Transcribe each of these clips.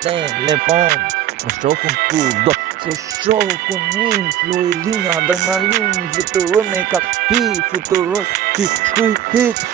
telefon, më shokun kudo, se shokun një, floj linja, adrenalin, fluturoj me ka fluturoj, ti shkuj hit,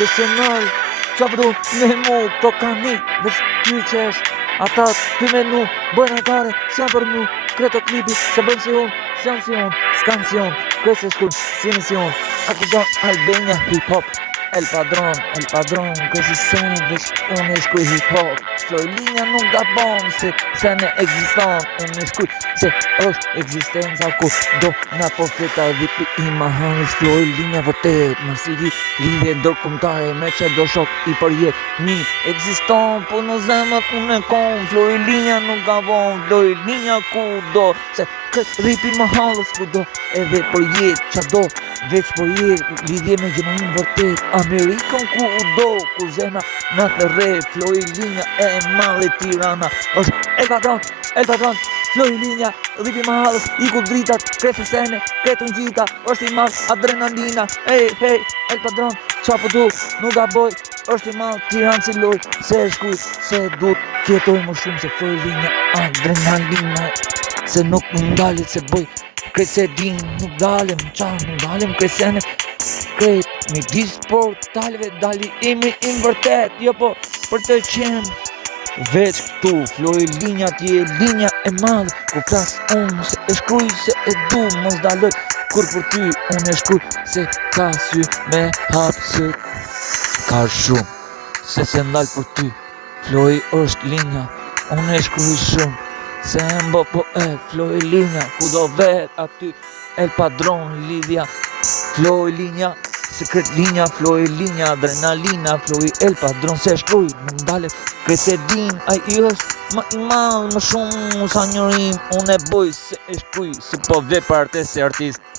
se nërë, qa përdu me mu, tokanik, veç ty qesh, ata ty me nu, bërë atare, s'jam për mu, kreto klipi, se bërë si unë, s'jam si unë, s'kam si unë, kërës e shkull, si në si unë, aku do Albania hip hop, El padron, kësi seni veç unë e shkuj hip-hop. Floj linja nuk ga bon, se ne eksiston, unë e shkuj, se është eksistenca ku do na po feta vipi i mahanës. Floj linja vërtet, më si lidhje dokumentare me që do shok i përjet. Mi eksiston, po në zemët unë e kon, floj linja nuk ga bon, floj linja ku do, se këtë ripi mahanës ku do, edhe përjet, qa do, veç përjet, lidhje me gjemanin vërtet. Amerikën ku u do, ku zemra në thërre, floj linja e madhe Tirana, është El Padron, floj linja, dhipi mahallës, i ku dritat, kretë sene, kretë në gjita, është i madh adrenalina, hey, El Padron, qa po du, nuk ga boj, është i madh Tiranë si loj, se e shkuj, se du tjetoj më shumë, se floj linja adrenalina, se nuk më ndalit, se boj, kretë se din, nuk dalem, nuk dalem, kretë sene, kretë, mi disë portalve dali imi vërtet, jo po për të qenë veç këtu, floj linja ti e linja e madhe, ku flas unë se e shkruj se e du, mos daloj, kur për ty unë e shkruj se ka sy me hapsë, ka shumë, se ndal për ty, floj është linja, unë e shkruj shumë, se mbo po floj linja, ku do vet aty, El Padron lidhja, floj linja, sekret linja, floj linja, adrenalina, floj El Padron, se shkruj, më ndalet, krese din, a i është ma i malë, më shumë sa njërim, unë e boj se e shkruj, se po ve për artist se artist.